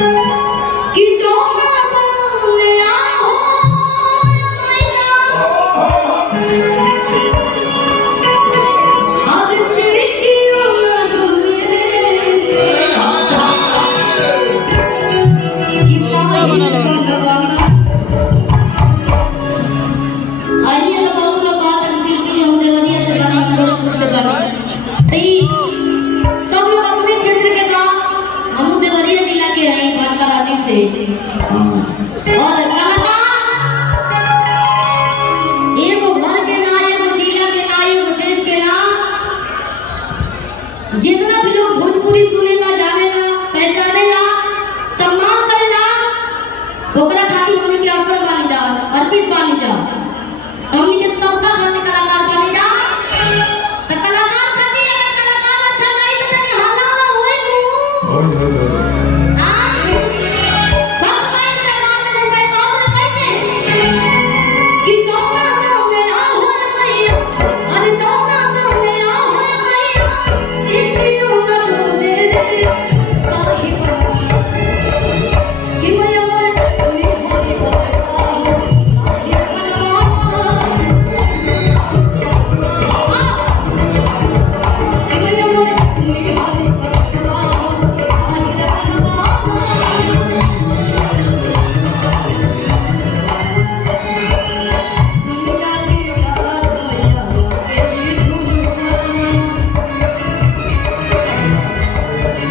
कि जो ना बोले आओ मैया अब सिर क्यों न डोले कि पानी भगवान आइए ना बहुत लोग बात कर सिर की हम देवरिया से बात गोरखपुर से बात तई सब लोग अपने क्षेत्र के गांव हम देवरिया जिला के हैं भातरादी से और लगातार एगो घर के ना एगो जिला के ना एगो देश के ना जितना भी लोग भोजपुरी सुनेला जानेला पहचानेला सम्मान करेला ओकरा खातिर हमनी के अर्पित बानी जा हमनी के